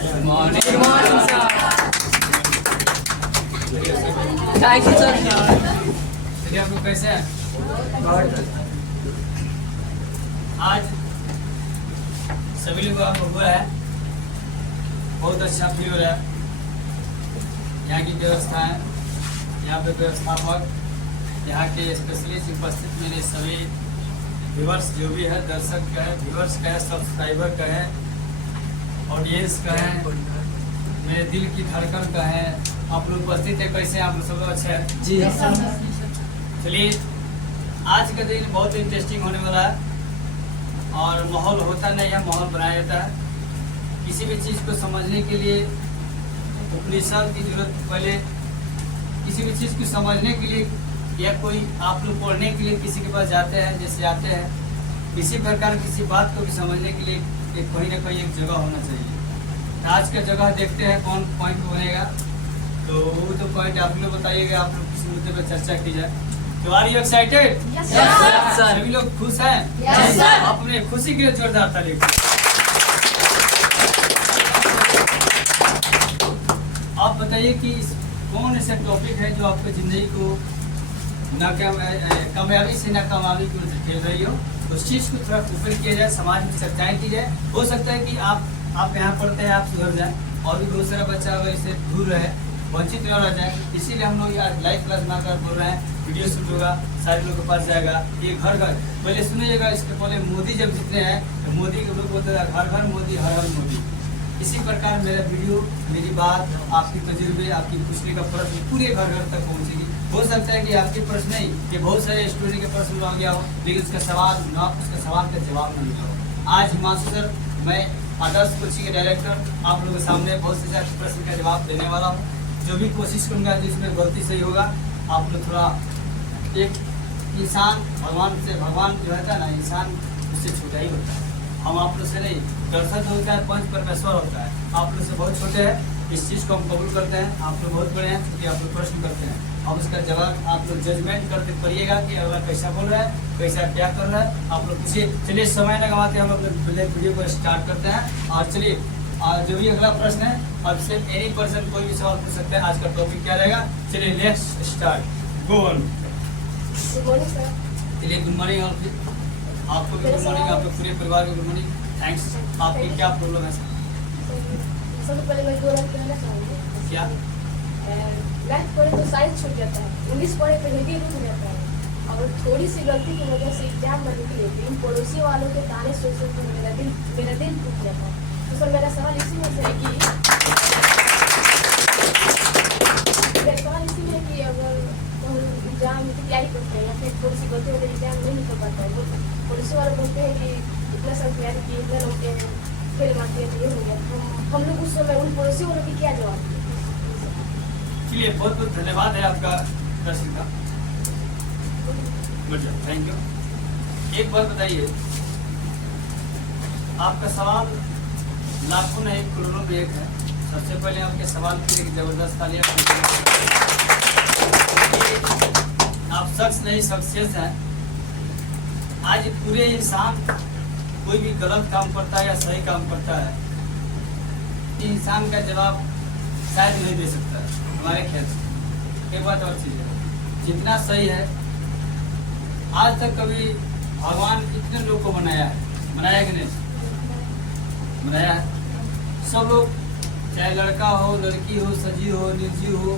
Morning sir. Thank you sir. चलिए आप लोग कैसे हैं? आज सभी लोग आप हुआ है, बहुत अच्छा फील हो रहा है। यहाँ की व्यवस्था है, यहाँ पे व्यवस्थापक, यहाँ के स्पेशलिस्ट उपस्थित मेरे सभी व्यूवर्स जो भी है, दर्शक का है, व्यूवर्स का है, सब्सक्राइबर का है, ऑडियंस का है, मेरे दिल की धड़कन का है, आप लोग उपस्थित है। कैसे हैं आप लोग? सब लोग अच्छे हैं जी चलिए, आज का दिन बहुत इंटरेस्टिंग होने वाला है और माहौल होता नहीं है, माहौल बनाया जाता है। किसी भी चीज़ को समझने के लिए उपनिषद की जरूरत, पहले किसी भी चीज़ को समझने के लिए या कोई आप लोग पढ़ने के लिए किसी के पास जाते हैं, जैसे आते हैं, किसी प्रकार किसी बात को भी समझने के लिए एक कहीं ना कहीं एक जगह होना चाहिए। तो आज का जगह देखते हैं कौन पॉइंट बनेगा, तो वो तो पॉइंट आप लोग बताइएगा, आप लोग किसी मुद्दे पर चर्चा की जाए। तो are you excited? Yes, sir. सभी लोग खुश हैं? Yes, sir. अपने खुशी के लिए जोरदार ताली। आप बताइए कि कौन ऐसा टॉपिक है जो आपकी जिंदगी को कामयाबी से नाकामयाबी की ओर धकेल रही हो, उस चीज़ को थोड़ा ऊपर किया जाए, समाज में चर्चाएं की जाए। हो सकता है कि आप यहाँ पढ़ते हैं, आप सुधर जाएं, और भी बहुत सारा बच्चा अगर इससे दूर रहे, वंचित न रह जाए। इसीलिए हम लोग आज लाइव क्लास बनाकर बोल रहे हैं, वीडियो शूट होगा, सारे लोगों के पास जाएगा। ये घर घर पहले सुनिएगा, इसके पहले मोदी जब जितने हैं तो मोदी के लोग बोलते हैं घर घर मोदी, हर हर मोदी। इसी प्रकार मेरा वीडियो, मेरी बात, आपकी तजुर्बे, आपकी पूछने का प्रश्न पूरे घर घर तक पहुँचेगी। हो सकता है कि आपके प्रश्न नहीं, ये बहुत सारे स्टूडेंट के प्रश्न आ गया हो, लेकिन उसका सवाल उसका सवाल का जवाब नहीं मिला हो। आज हिमांशु सर, मैं आदर्श कोचिंग के डायरेक्टर, आप लोगों के सामने बहुत से प्रश्न का जवाब देने वाला हूँ। जो भी कोशिश करूँगा जिसमें गलती सही होगा, आप लोग थोड़ा, एक इंसान भगवान जो है ना, इंसान उससे छोटा ही होता है। हम आप लोग से नहीं, दर्शक होता है, पंच परमेश्वर होता है, आप लोग से बहुत छोटे हैं। इस चीज़ को हम कबूल करते हैं, आप लोग बहुत बड़े हैं क्योंकि आप लोग प्रश्न करते हैं। अब उसका जवाब आप लोग जजमेंट करते करिएगा कि अगला कैसा बोल रहा है, कैसा क्या कर रहा है, आप लोग पूछिए। चलिए समय न गवाते हम लोग पहले वीडियो को स्टार्ट करते हैं। और चलिए, जो भी अगला प्रश्न है, अब से एनी पर्सन कोई भी सवाल पूछ सकते हैं। आज का टॉपिक क्या रहेगा? चलिए लेट्स स्टार्ट, गो ऑन। चलिए, गुड मॉर्निंग आपको भी गुड मॉर्निंग, आपके पूरे परिवार को गुड मॉर्निंग। थैंक्स। आपकी क्या प्रॉब्लम है? सबसे पहले मैं 2 लाख कहना चाहूँगी। क्या? मैथ पढ़े तो साइंस छूट जाता है, इंग्लिश पढ़े तो हिंदी रुक जाता है, और थोड़ी सी गलती की वजह से एग्जाम में रुक लेती हूँ। पड़ोसी वालों के ताने सोच सोच कर मेरा दिल टूट जाता है। तो सर, मेरा सवाल इसी में से है कि अगर एग्जाम की तैयारी करते हैं या फिर थोड़ी सी गलती वजह एग्जाम नहीं निकल पाता है, तो पड़ोसी वाले बोलते हैं कि इतना सब तैयारी की, इतना लोग फेल मारते हैं, ये हो गया। हम लोग उस समय उन पड़ोसी वालों की क्या जवाब दें? चलिए, बहुत बहुत धन्यवाद है आपका प्रश्न का। Good, thank you. एक बात बताइए, आपका सवाल लाखों नहीं करोड़ों में एक है। सबसे पहले आपके सवाल के लिए जबरदस्त तालियां। आप शख्स नहीं, शख्सियत हैं। आज पूरे इंसान कोई भी गलत काम करता है या सही काम करता है, इंसान का जवाब शायद नहीं दे सकता है हमारे ख्याल से। एक बात और चीज़ है, जितना सही है, आज तक कभी भगवान इतने लोग को बनाया कि नहीं बनाया है? सब लोग, चाहे लड़का हो, लड़की हो, सजीव हो, निर्जीव हो,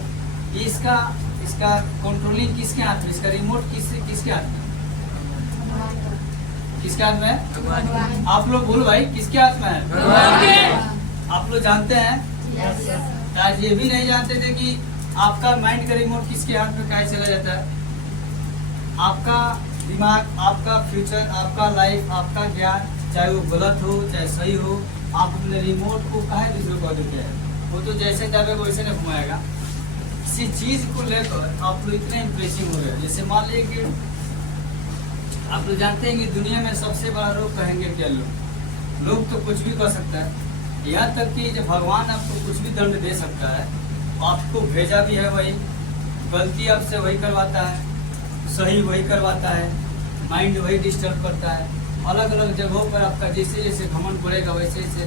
इसका कंट्रोलिंग किसके हाथ में? इसका रिमोट किसके हाथ में? किसके हाथ में है? आप लोग बोलो भाई, किसके हाथ में है? आप लोग जानते हैं? आज ये भी नहीं जानते थे कि आपका माइंड का रिमोट किसके हाथ में कैसे चला जाता है। आपका दिमाग, आपका फ्यूचर, आपका लाइफ, आपका ज्ञान, चाहे वो गलत हो चाहे सही हो, आप अपने रिमोट को काहे दूसरे को देते हैं? वो तो जैसे जावे वैसे नहीं घुमाएगा। किसी चीज को लेकर आप लोग इतने इम्प्रेसिव हो गए। जैसे मान लीजिए कि आप लोग जानते हैं कि दुनिया में सबसे बड़ा रोग कहेंगे क्या? लोग तो कुछ भी कर सकता है, यहाँ तक कि जब भगवान आपको कुछ भी दंड दे सकता है, आपको भेजा भी है वही, गलती आपसे वही करवाता है, सही वही करवाता है, माइंड वही डिस्टर्ब करता है। अलग अलग जगहों पर आपका जैसे जैसे घमंड पड़ेगा वैसे वैसे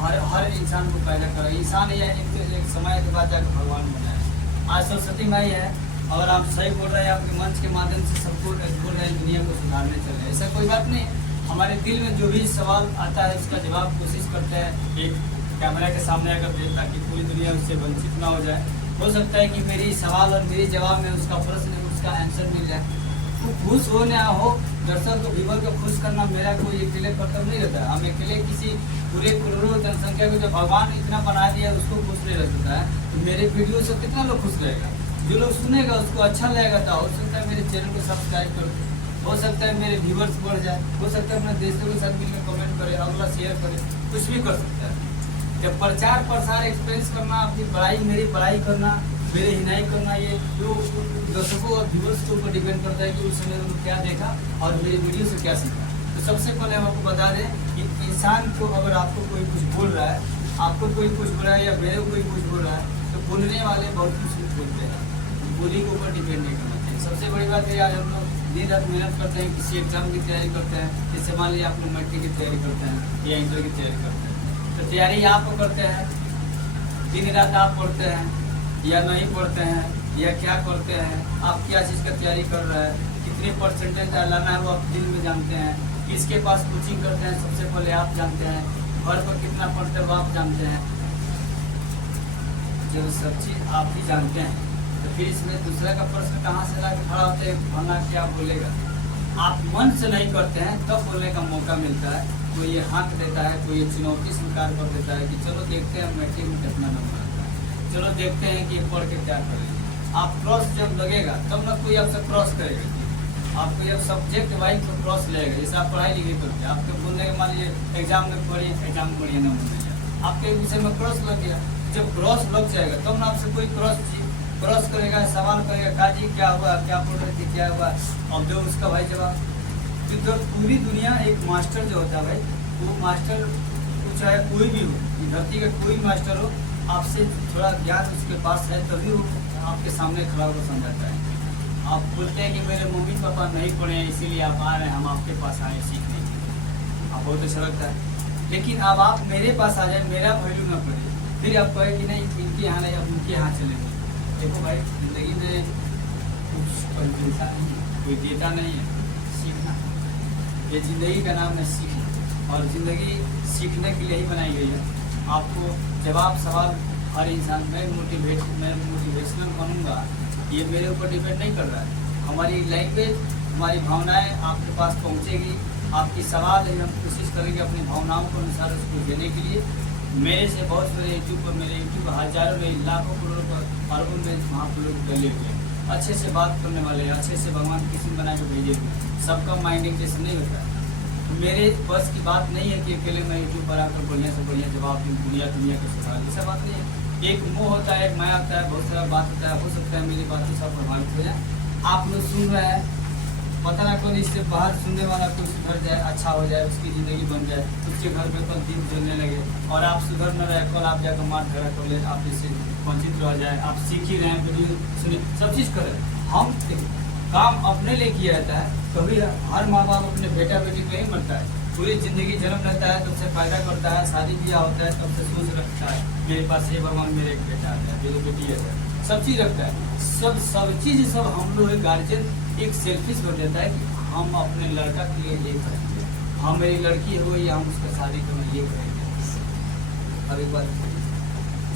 हर इंसान को पैदा करा। इंसान या एक समय के बाद जाकर भगवान बना है। आज सरस्वती माई है और आप सही बोल रहे हैं, आपके मंच के माध्यम से सबको बोल रहे हैं दुनिया को सुधारने चल रहे हैं। ऐसा कोई बात नहीं। हमारे दिल में जो भी सवाल आता है उसका जवाब कोशिश करते हैं एक कैमरा के सामने आकर दें, ताकि पूरी दुनिया उससे वंचित ना हो जाए। हो सकता है कि मेरी सवाल और मेरे जवाब में उसका प्रश्न उसका आंसर मिल जाए। तो खुश हो ना हो, दर्शक को व्यूअर को खुश करना मेरा कोई अकेले कर्तव्य नहीं रहता है। हम अकेले किसी पूरे करोड़ों जनसंख्या को जब भगवान इतना बना दिया उसको खुश नहीं रह सकता है। तो मेरे वीडियो से कितना लोग खुश रहेगा? जो लोग सुनेगा उसको अच्छा लगेगा। तो हो सकता है मेरे चैनल को सब्सक्राइब कर दे, हो सकता है मेरे व्यूवर्स बढ़ जाए, हो सकता है अपने दोस्तों के साथ मिलकर कमेंट करे, अगला शेयर करे, कुछ भी कर सकता है। जब प्रचार प्रसार एक्सपेंस करना, अपनी बड़ाई मेरी बड़ाई करना, मेरे हिनाई करना, ये जो दर्शकों और व्यूवर्स के ऊपर डिपेंड करता है कि उस समय उन्होंने क्या देखा और मेरे वीडियो से क्या सीखा। तो सबसे पहले हम आपको बता दें कि इंसान को अगर आपको कोई कुछ बोल रहा है, आपको कोई कुछ बोल रहा है या मेरे को कोई कुछ बोल रहा है, तो बोलने वाले बहुत कुछ बोलते हैं, बोली के ऊपर डिपेंड नहीं करना चाहिए। सबसे बड़ी बात है, आज हम लोग दिन रात मेहनत करते हैं, किसी एग्जाम की तैयारी करते हैं। जैसे मान लीजिए आप लोग मैट्रिक की तैयारी करते हैं या इंटर की तैयारी करते हैं, तो तैयारी आप करते हैं, दिन रात आप पढ़ते हैं या नहीं पढ़ते हैं या क्या करते हैं, आप क्या चीज़ का तैयारी कर रहे हैं, कितने परसेंटेज लाना है वो आप दिन में जानते हैं, किसके पास कोचिंग करते हैं सबसे पहले आप जानते हैं, घर पर कितना पढ़ते हैं वो आप जानते हैं। जब सब चीज़ आप ही जानते हैं तो फिर इसमें दूसरा का प्रश्न कहाँ से ला के खड़ा होता है, भला क्या बोलेगा। आप मन से नहीं करते हैं तब बोलने का मौका मिलता है। कोई ये हाँक देता है, कोई ये चुनौती स्वीकार कर देता है कि चलो देखते हैं मैट्रिक में कितना नंबर आता है, चलो देखते हैं कि ये पढ़ के क्या करेंगे। आप क्रॉस जब लगेगा तब ना कोई आपसे क्रॉस करेगा। आपको जब सब्जेक्ट वाइज तो क्रॉस लगेगा। जैसे आप पढ़ाई लिखाई करते हैं, आपको बोलने के मान लीजिए एग्जाम में पढ़िए, एग्जाम में पढ़िए नंबर नहीं आया, आपके विषय में क्रॉस लग गया। जब क्रॉस लग जाएगा तब ना आपसे कोई क्रॉस करेगा, सवाल करेगा, काजी क्या हुआ, क्या पढ़ रही थी, क्या हुआ, अब जो उसका भाई जवाब। तो पूरी दुनिया एक मास्टर जो होता है भाई, वो मास्टर चाहे कोई भी हो, धरती का कोई मास्टर हो, आपसे थोड़ा ज्ञान उसके पास है तभी वो आपके सामने खड़ा होकर समझाता है। आप बोलते हैं कि मेरे मम्मी पापा नहीं पढ़े हैं इसीलिए आप आ रहे हैं, हम आपके पास आए सीखने के लिए, आप बहुत अच्छा लगता है। लेकिन अब आप मेरे पास आ जाए, मेरा वैल्यू ना पड़े, फिर आप कहे कि नहीं इनके यहाँ नहीं, अब उनके यहाँ चले। देखो भाई, जिंदगी में कुछ कोई देता नहीं है, कोई देता नहीं है, सीखना। ये जिंदगी का नाम है सीखना, और ज़िंदगी सीखने के लिए ही बनाई गई है। आपको जवाब सवाल हर इंसान, मैं मोटिवेशनल बनूंगा, ये मेरे ऊपर डिपेंड नहीं कर रहा है। हमारी लैंग्वेज, हमारी भावनाएं आपके पास पहुंचेगी, आपकी सवाल है, हम कोशिश करेंगे अपनी भावनाओं के अनुसार उसको देने के लिए। मेरे से बहुत सारे यूट्यूब पर, मेरे यूट्यूब हजारों में, लाखों करोड़ों पर, अरबों में वहाँ पर लोग डले हुए हैं, अच्छे से बात करने वाले, अच्छे से भगवान किसी बना के भेजे हुए। सबका माइंडिंग जैसे नहीं होता है। मेरे बस की बात नहीं है कि अकेले मैं यूट्यूब पर आकर बढ़िया से बढ़िया जवाब दूँ, दुनिया को सुधार, ऐसा बात नहीं है। एक मोह होता है, एक माया होता है, बहुत सारा बात होता है। हो सकता है मेरी बातों से प्रभावित हो जाए। आप लोग सुन रहे हैं, पता ना कौन इससे बाहर सुनने वाला कोई सुधर जाए, अच्छा हो जाए, उसकी ज़िंदगी बन जाए, उसके घर में कल दीप जलने लगे और आप सुधर न रहे, कल आप जाकर मार झगड़ा कर ले, आप इससे वंचित रह जाए। आप सीख ही रहे हैं, वीडियो सुनिए, सब चीज़ करें। हम काम अपने लिए किया जाता है। कभी हर माँ बाप अपने बेटा बेटी को ही मरता है, पूरी ज़िंदगी जन्म रहता है, तब से पैदा करता है, शादी ब्याह होता है, तब से सोच रखता है मेरे पास ये भगवान मेरे एक बेटा आता है, मेरी बेटी है, सब चीज़ रखता है। सब चीज़ सब हम लोग गार्जियन एक सेल्फिश हो जाता है कि हम अपने लड़का के लिए ये करेंगे, हम मेरी लड़की हो या हम उसका शादी करें ये करेंगे। अब एक बात,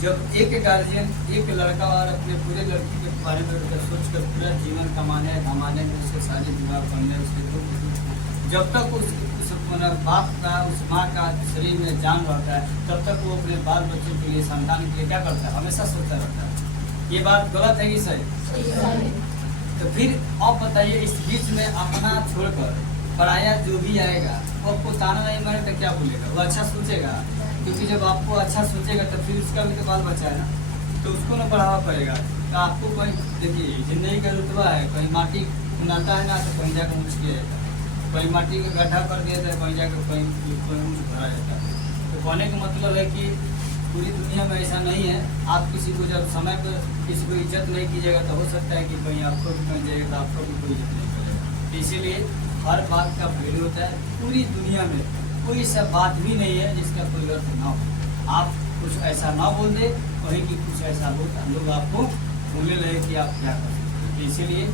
जब एक गार्जियन एक लड़का और अपने पूरे लड़की के बारे में सोच कर पूरा जीवन कमाने धमाने में उसके शादी विवाह करने, उसके जब तक उस बाप का, उस माँ का शरीर में जान रहता है, तब तक वो अपने बाल बच्चों के लिए, संतान के लिए क्या करता है, हमेशा सोचता रहता है। ये बात गलत है कि सही? तो फिर आप बताइए, इस बीच में अपना छोड़कर पराया जो भी आएगा वो आपको ताना नहीं मारे तो क्या बोलेगा? वो अच्छा सोचेगा, क्योंकि जब आपको अच्छा सोचेगा तो फिर उसका भी तो बाल बच्चा है ना, तो उसको ना बढ़ावा पड़ेगा। तो आपको कोई, देखिए जिंदगी का रुतबा है, कहीं माटी उनाता है ना तो कहीं जाकर ऊँच किया जाता है, कहीं माटी का गड्ढा कर दिया जाता है, कहीं जाकर कहीं ऊँच भरा जाता है। तो कहने का मतलब है कि पूरी दुनिया में ऐसा नहीं है। आप किसी को जब समय पर किसी को इज्जत नहीं कीजिएगा तो हो सकता है कि कहीं आपको भी कहीं जाएगा तो आपको भी कोई इज्जत नहीं करेगा। तो इसीलिए हर बात का वैल्यू होता है। पूरी दुनिया में कोई सा बात भी नहीं है जिसका कोई अर्थ ना हो। आप कुछ ऐसा ना बोल दे, कहीं कि कुछ ऐसा लोग आपको भूले रहे कि आप क्या कर सकते हैं। इसीलिए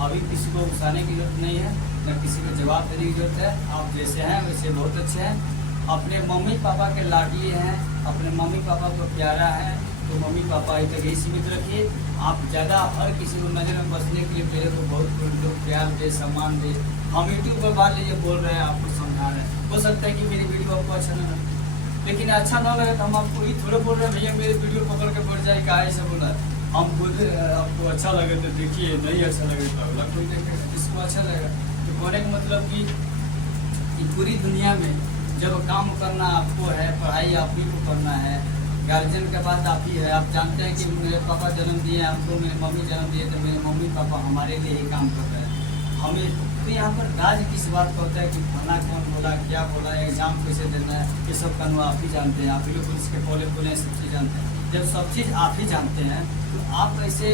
अभी किसी को उकसाने की जरूरत नहीं है, न किसी को जवाब देने की जरूरत है। आप जैसे हैं वैसे बहुत अच्छे हैं, अपने मम्मी पापा के लाडली हैं, अपने मम्मी पापा को प्यारा है, तो मम्मी पापा ही तक ही सीमित रखिए। आप ज़्यादा हर किसी को नज़र में बसने के लिए पहले तो बहुत लोग प्यार दे, सम्मान दे। हम यूट्यूब पर बात लीजिए बोल रहे हैं, आपको समझा रहे हैं, हो सकता है कि मेरी वीडियो आपको अच्छा न लगे, लेकिन अच्छा ना लगे तो हम आपको ही थोड़े बोल रहे हैं भैया मेरी वीडियो पकड़ के बढ़ जाए, कहा ऐसा बोला। हम बोले आपको अच्छा लगे तो देखिए, नहीं अच्छा लगे तो अगला कोई देखेगा जिसको अच्छा लगेगा। तो कहने का मतलब कि पूरी दुनिया में जब काम करना आपको है, पढ़ाई आप ही को करना है, गार्जियन के बाद आप ही है। आप जानते हैं कि मेरे पापा जन्म दिए हमको, मेरे मम्मी जन्म दिए, तो मेरे मम्मी पापा हमारे लिए ही काम कर रहे हैं। हमें तो यहाँ पर राज किस बात का होता है कि खाना कौन बोला, क्या बोला, एग्जाम कैसे देना है, ये सब कानून आप ही जानते हैं। आप ही लोग पुलिस के कॉलेज बोले सब चीज़ जानते हैं। जब सब चीज़ आप ही जानते हैं तो आप ऐसे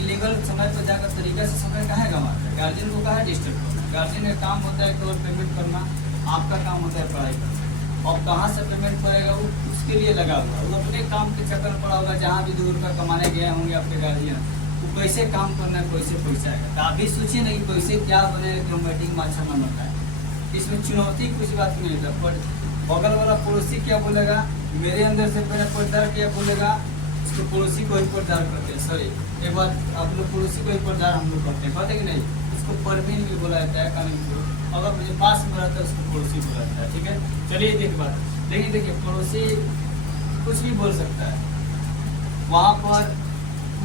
इलीगल समय पर जाकर तरीका से समय कहाँ गंवाते हैं? गार्जियन को कहाँ डिस्टर्ब करना है? गार्जियन का काम होता है केवल पेमेंट करना, आपका काम होता है पढ़ाई करना। और कहाँ से पेमेंट करेगा वो उसके लिए लगा हुआ, वो अपने काम के चक्कर में पड़ा होगा। जहाँ भी 2 रुपये कमाने गए होंगे आपके गार्जियन, वो कैसे काम करना है, कैसे पैसा आएगा। तो आप भी सोचिए ना कि कैसे क्या बने कि मीटिंग में अच्छा नंबर आए। इसमें चुनौती कुछ बात नहीं है। पर बगल वाला पड़ोसी क्या बोलेगा, मेरे अंदर से पहले पर्दार क्या बोलेगा, इसको पड़ोसी को ही पर्दार करते हैं। सॉरी, एक बार आप लोग पड़ोसी को ही पर्दार हम लोग करते हैं, कहते कि नहीं? इसको परवीन भी बोला जाता है कानून को। अगर मुझे पास में रहता है उसको पड़ोसी बोला जाता है। ठीक है, चलिए देख बात। लेकिन देखिए पड़ोसी कुछ भी बोल सकता है, वहाँ पर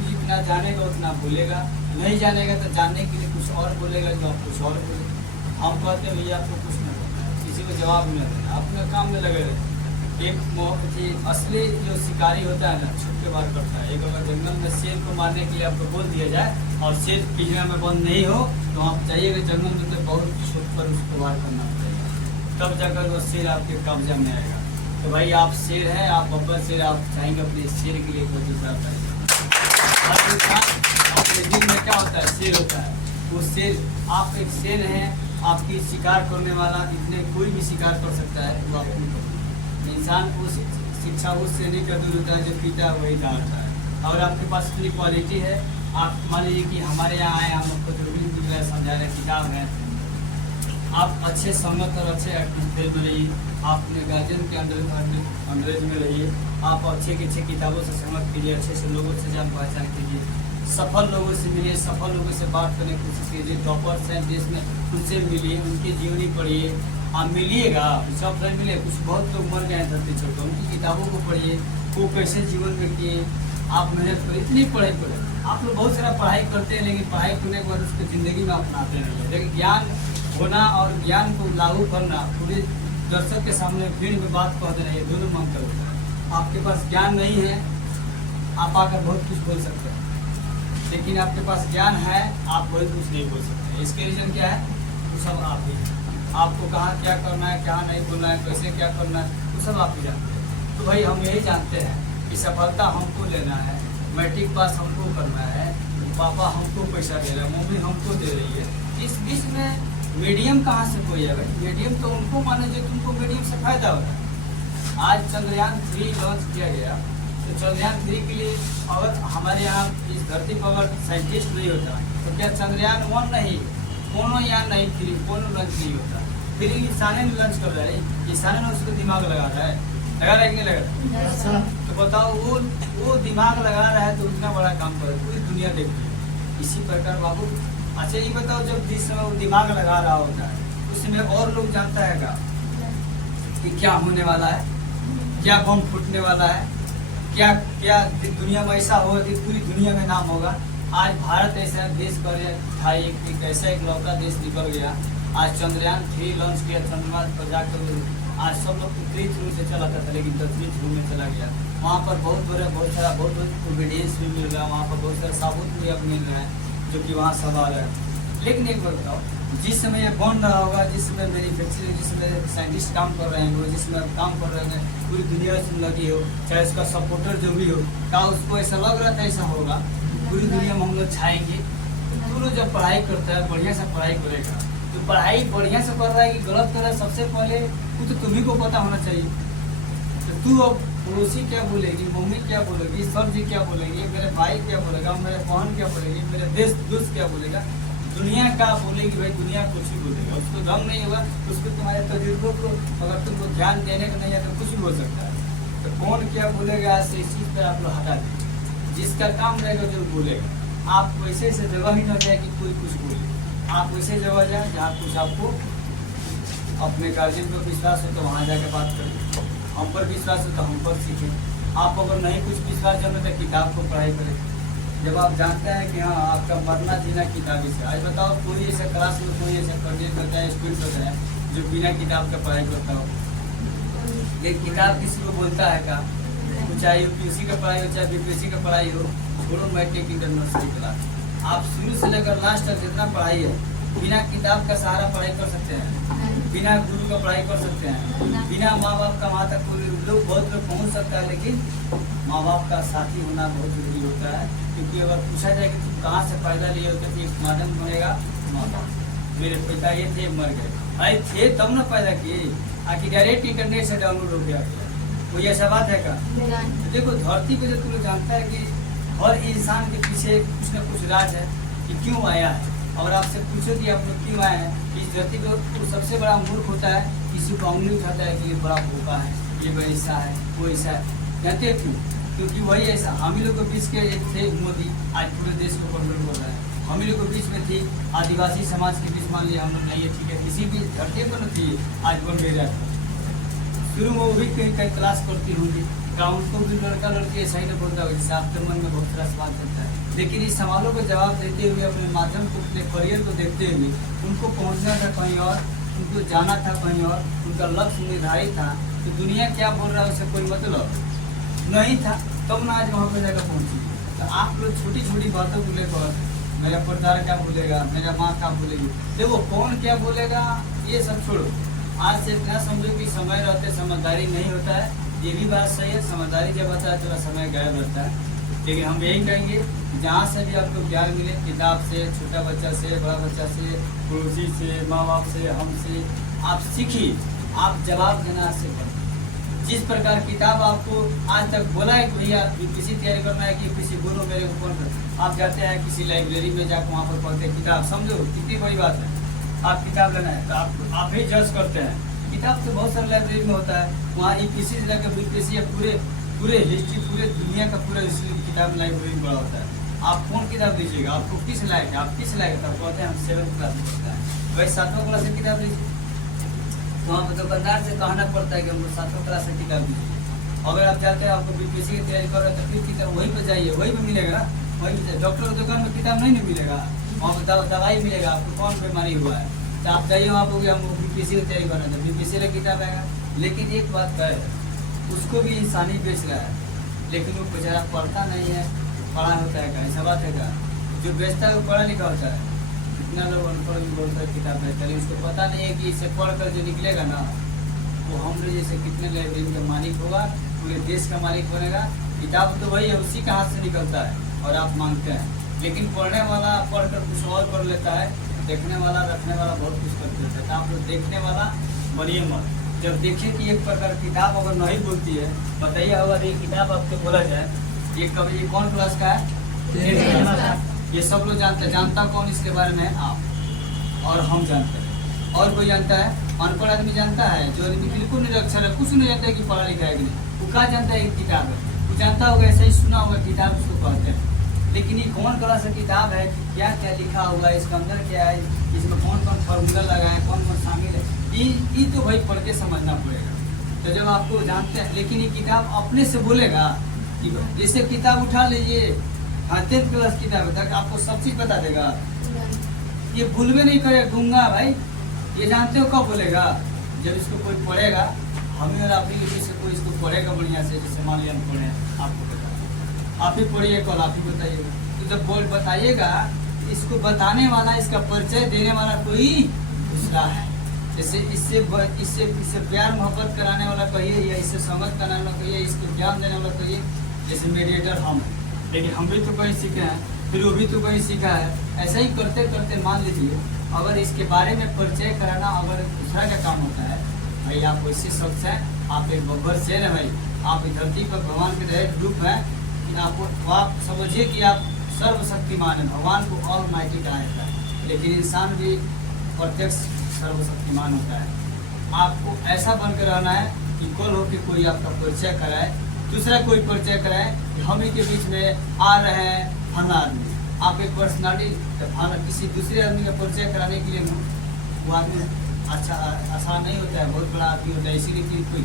जितना जानेगा उतना बोलेगा, नहीं जानेगा तो जानने के लिए कुछ और बोलेगा जो आप कुछ और बोलेगा। हम कहते हैं भैया आपको कुछ नहीं करना है, किसी को जवाब नहीं देना, अपने काम में लगे रहते। एक असली जो शिकारी होता है ना, छुपके वार करता है। एक अगर जंगल में शेर को मारने के लिए आपको बोल दिया जाए और शेर पिंजरा में बंद नहीं हो, तो आप जाइएगा जंगल में तो बहुत छुप कर उसको वार करना पड़ेगा, तब जाकर वो शेर आपके कब्जा में आएगा। तो भाई आप शेर हैं, आप बब्बर शेर, आप चाहेंगे अपने शेर के लिए कोई दूसरा करेंगे। अपने दिल में क्या होता है, शेर होता है। वो शेर, आप एक शेर हैं, आपकी शिकार करने वाला इतने कोई भी शिकार कर सकता है, वो आप नहीं कर। इंसान उस शिक्षा उस श्रेणी का दूर होता है जो पीता है वही डालता है। और आपके पास इतनी क्वालिटी है, आप मान लीजिए कि हमारे यहाँ आए, हम आपको जो भी दिख रहा है, समझा रहे किताब है, आप अच्छे संगत और अच्छे एटमोसफेयर में रहिए, आप अपने गार्जियन के अंडरेज में रहिए, आप अच्छे किताबों से संगत कीजिए, अच्छे से लोगों से जान पहचान कीजिए, सफल लोगों से मिलिए, सफल लोगों से बात करने की कोशिश कीजिए। टॉपर्स हैं देश में, उनसे मिलिए, उनकी जीवनी पढ़िए। आप मिलिएगा, सब नहीं मिले, कुछ बहुत लोग मर गए हैं धरती छोड़कर, उनकी किताबों को पढ़िए, वो कैसे जीवन में किए, आप मेहनत करें, इतनी पढ़ाई करें। आप लोग बहुत सारा पढ़ाई करते हैं, लेकिन पढ़ाई करने के बाद उसको ज़िंदगी में अपनाते नहीं हैं। लेकिन ज्ञान होना और ज्ञान को लागू करना, पूरे दर्शक के सामने भीड़ में बात कह देना, ये दोनों मंत्र होता है। आपके पास ज्ञान नहीं है, आप आकर बहुत कुछ बोल सकते हैं, लेकिन आपके पास ज्ञान है, आप बहुत कुछ नहीं बोल सकते। इसके रीज़न क्या है? वो सब आप ही, आपको कहाँ क्या करना है, क्या नहीं बोलना है, कैसे क्या करना है, वो सब आप ही जानते हैं। तो भाई हम यही जानते हैं कि सफलता हमको लेना है, मैट्रिक पास हमको करना है, पापा हमको पैसा दे रहा है, मम्मी हमको दे रही है। इस बीच में मीडियम कहाँ से कोई है भाई? मीडियम तो उनको माने जो तुमको मीडियम से फायदा हो रहा है। आज चंद्रयान 3 लॉन्च किया गया, तो चंद्रयान 3 के लिए अगर हमारे यहाँ इस धरती पर अगर साइंटिस्ट नहीं होता तो क्या चंद्रयान 1 नहीं, कोनो यान नहीं, कोनो लॉन्च नहीं होता। फिर इंसाने ने लॉन्च कर रहा है, इंसाने ने उसको दिमाग लगा रहा है कि नहीं लगा रहा? तो बताओ वो दिमाग लगा रहा है तो उतना बड़ा काम करे, पूरी दुनिया देख रही है। इसी प्रकार बाबू, अच्छा ये बताओ, जब जिस समय वो दिमाग लगा रहा होता है उस समय और लोग जानता है कि क्या होने वाला है, क्या बम फूटने वाला है, क्या क्या दुनिया में ऐसा होगा कि पूरी दुनिया में नाम होगा। आज भारत ऐसा देश था, एक ऐसा एक लौता देश निकल गया। आज चंद्रयान 3 लॉन्च किया, चंद्रमा पर जाकर आज सब लोग पृथ्वी थ्रू से चला था, लेकिन पृथ्वी थ्रू में चला गया। वहाँ पर बहुत सारा एविडेंस भी मिल रहा है, वहाँ पर बहुत सारा सबूत भी अब मिल रहा है जो कि वहाँ सवाल है। लेकिन एक बार बताओ, जिस समय ये बन रहा होगा, जिस समय मैन्युफैक्चरिंग, जिस समय साइंटिस्ट काम कर रहे हैं, जिस समय काम कर रहे हैं, पूरी दुनिया से लगी हो, चाहे उसका सपोर्टर जो भी हो, क्या उसको ऐसा लग रहा था ऐसा होगा पूरी दुनिया में हम लोग छाएंगे? तू लोग जब पढ़ाई करता है, बढ़िया से पढ़ाई करेगा, तो पढ़ाई बढ़िया से कर रहा है कि गलत कर रहा है, सबसे पहले वो तो तुम्ही को पता होना चाहिए। तो तू अब पड़ोसी क्या बोलेगी, मम्मी क्या बोलेगी, सर जी क्या बोलेंगे, मेरे भाई क्या बोलेगा, मेरे बहन क्या बोलेगी, मेरे दोस्त क्या बोलेगा, दुनिया क्या बोलेगी भाई, दुनिया कुछ ही बोलेगा। उसको दम नहीं होगा, उसको तुम्हारे तजुर्बों को अगर तुमको ध्यान देने का नहीं है तो कुछ भी हो सकता है। तो कौन क्या बोलेगा ऐसे इस चीज़ पर आप लोग हटा दें। जिसका काम रहेगा जो बोलेगा। आप वैसे से जगह ही न जाए कि कोई कुछ बोले। आप वैसे जगह जाए जहाँ कुछ आपको अपने गार्जियन पर विश्वास हो तो वहाँ जाकर बात करें, हम पर विश्वास हो तो हम पर सीखें। आप अगर नहीं कुछ विश्वास जमे तो किताब को पढ़ाई करें। जब आप जानते हैं कि हाँ आपका मरना जीना किताबी से, आज बताओ कोई ऐसा क्लास में कोई ऐसा कैंडिडेट होता है, स्टूडेंट होता है जो बिना किताब का पढ़ाई करता हो। ये किताब किसी को बोलता है का, चाहे यूपीएससी का पढ़ाई हो चाहे बीपीएससी का पढ़ाई हो, छोड़ो मैट्रिक इंटर नर्सरी क्लास, आप शुरू से लेकर लास्ट तक जितना पढ़ाई है बिना किताब का सहारा पढ़ाई कर सकते हैं, बिना गुरु का पढ़ाई कर सकते हैं, बिना माँ बाप का वहाँ तक लोग बहुत लोग पहुँच सकता है। लेकिन माँ बाप का साथी होना बहुत जरूरी होता है, क्योंकि अगर पूछा जाए कि तुम कहाँ से फायदा लिए होते तो एक माध्यम बनेगा माँ बाप। मेरे पिता ये थे मर गए, अरे थे तब ना पैदा किए, आखिर डायरेक्ट इंटरनेट से डाउनलोड हो गया। कोई ऐसा बात है का? देखो धरती पे जो तुम लोग जानता है कि हर इंसान के पीछे कुछ न कुछ राज है कि क्यों आया है। और आपसे पूछो कि आप लोग क्यों आए हैं, इस धरती पे तो सबसे बड़ा मूर्ख होता है, किसी को उंगली उठाता है कि ये बड़ा भूखा है, ये बड़ा ऐसा है, वो ऐसा है। जानते क्यों? क्योंकि वही ऐसा हम ही लोग के बीच के एक थे मोदी, आज पूरे देश को कंट्रोल कर रहा है। हम ही लोग के बीच में थी आदिवासी समाज के बीच, मान लिया हम लोग नहीं है, ठीक है, किसी भी धरती पर न थी, आज बन गया था। शुरू में वो भी कहीं क्लास करती होंगी, क्या उनको भी लड़का लड़की ऐसा ही नहीं बोलता होगा, जिससे आपके मन में बहुत सारा सवाल चलता है। लेकिन इस सवालों को जवाब देते हुए अपने माध्यम को, अपने करियर को देखते हुए उनको पहुंचना था कहीं और, उनको जाना था कहीं और, उनका लक्ष्य निर्धारित था। तो दुनिया क्या बोल रहा है उससे कोई मतलब नहीं था, तब ना आज वहाँ पर जाकर पहुँची। तो आप लोग छोटी छोटी बातों को लेकर मेरा परिवार क्या बोलेगा, मेरा माँ क्या बोलेगी, देखो कौन क्या बोलेगा ये सब छोड़ो। आज से इतना समझो कि समय रहते समझदारी नहीं होता है, ये भी बात सही है। समझदारी जब आता है थोड़ा समय गायब रहता है। लेकिन हम यही कहेंगे जहाँ से भी आपको ज्ञान मिले, किताब से, छोटा बच्चा से, बड़ा बच्चा से, पड़ोसी से, माँ बाप से, हमसे, आप सीखिए। आप जवाब देना से पढ़िए। जिस प्रकार किताब आपको आज तक बोला है कि भैया किसी तैयारी करना है कि किसी बोलो मेरे को कौन कर, आप जाते हैं किसी लाइब्रेरी में जाकर वहाँ पर पढ़ते हैं किताब, समझो कितनी बड़ी बात है। आप किताब लेना है तो आप ही जज करते हैं। किताब तो बहुत सारे लाइब्रेरी में होता है, वहाँ ईपीसी से लेकर बीपीएससी या पूरे हिस्ट्री, पूरे दुनिया का पूरा हिस्ट्री किताब लाइब्रेरी में बड़ा होता है। आप कौन किताब लीजिएगा, आपको किस लायक है, आप किस लायक है, कहते हैं हम 7th क्लास में पढ़ता है, वही 7वां क्लास से किताब लीजिए। वहाँ पर दुकानदार से कहना पड़ता है कि हमको 7वां क्लास से किताब लीजिए। अगर आप चाहते हैं आपको बीपीएससी की तैयारी कर रहे हैं तो फिर किताब वहीं पर जाइए, वहीं पर मिलेगा, वहीं पर। डॉक्टर की दुकान में किताब नहीं मिलेगा, वहाँ पर दवाई मिलेगा, आपको कौन बीमारी हुआ है तो आप जाइए वहाँ पर, हम बीपीएससी की तैयारी कर रहे हैं तो बीपीएससी का किताब आएगा। लेकिन एक बात है, उसको भी इंसानी बेच रहा है, लेकिन वो बेचारा पढ़ता नहीं है, पढ़ा होता है का, ऐसा बात है का? जो बेचता है वो पढ़ा लिखा होता है। इतना लोग अनपढ़ भी बहुत सारी किताब बेचता है, उसको पता नहीं है कि इससे पढ़ कर जो निकलेगा ना वो हम लोग जैसे कितने लाइब्रेरी का मालिक होगा, पूरे देश का मालिक बनेगा। किताब तो वही है, उसी का हाथ से निकलता है और आप मांगते हैं। लेकिन पढ़ने वाला पढ़कर कुछ और कर लेता है, देखने वाला रखने वाला बहुत कुछ कर देता है। तो आप लोग देखने वाला बनिए मत। जब देखिए कि एक प्रकार किताब अगर नहीं बोलती है, बताइए अगर ये किताब आपको बोला जाए, ये कभी ये कौन क्लास का है, ये सब लोग जानते हैं। जानता कौन इसके बारे में? आप और हम जानते हैं। और कोई जानता है? अनपढ़ आदमी जानता है, जो आदमी बिल्कुल निरक्षर है, कुछ नहीं जानता है कि पढ़ा लिखा है कि नहीं, वो क्या जानता है एक किताब है, वो जानता होगा ऐसा ही सुना होगा किताब उसको कहते हैं। लेकिन ये कौन क्लास का किताब है, क्या क्या लिखा हुआ है, इसका अंदर क्या है, इसमें कौन कौन फार्मूला लगा है, कौन कौन शामिल है, ये तो भाई पढ़ के समझना पड़ेगा। तो जब आपको जानते हैं, लेकिन ये किताब अपने से बोलेगा कि जैसे किताब उठा लीजिए, हाँ 10th क्लास किताब तक आपको सब चीज़ बता देगा। ये भूलवे नहीं करे, गूंगा भाई। ये जानते हो कब बोलेगा? जब इसको कोई पढ़ेगा, हमें और अपनी लिपि से कोई इसको पढ़ेगा बढ़िया से, जैसे मान लिया हम पढ़े, आपको बता, आप ही पढ़िए, कल आप ही बताइएगा। तो जब बोल बताइएगा, इसको बताने वाला, इसका परिचय देने वाला कोई दूसरा है। जैसे इससे प्यार मोहब्बत कराने वाला कहिए, या इससे समझ कराने वाला कहिए, इसको ज्ञान देने वाला कहिए। जैसे मीडिएटर हम, लेकिन हम भी तो कहीं सीखे हैं, फिर वो भी तो कहीं सीखा है। ऐसा ही करते करते मान लीजिए, अगर इसके बारे में परिचय कराना अगर दूसरा का काम होता है, भाई आप वैसे शख्स हैं आप एक बब्बर शेर है भाई, आप इस धरती पर भगवान के डायरेक्ट रूप हैं कि आपको आप समझिए कि आप सर्वशक्तिमान है, भगवान को ऑल माइटी कहा जाता है, लेकिन इंसान भी प्रत्यक्ष सर्वशक्तिमान होता है। आपको ऐसा बनकर रहना है कि कल हो के कोई आपका परिचय कराए, दूसरा कोई परिचय कराए कि हम ही के बीच में आ रहे हैं फला आदमी। आप एक पर्सनालिटी फला किसी दूसरे आदमी का परिचय कराने के लिए वो आदमी अच्छा आसान नहीं होता है, बहुत बड़ा आदमी होता है, इसीलिए कोई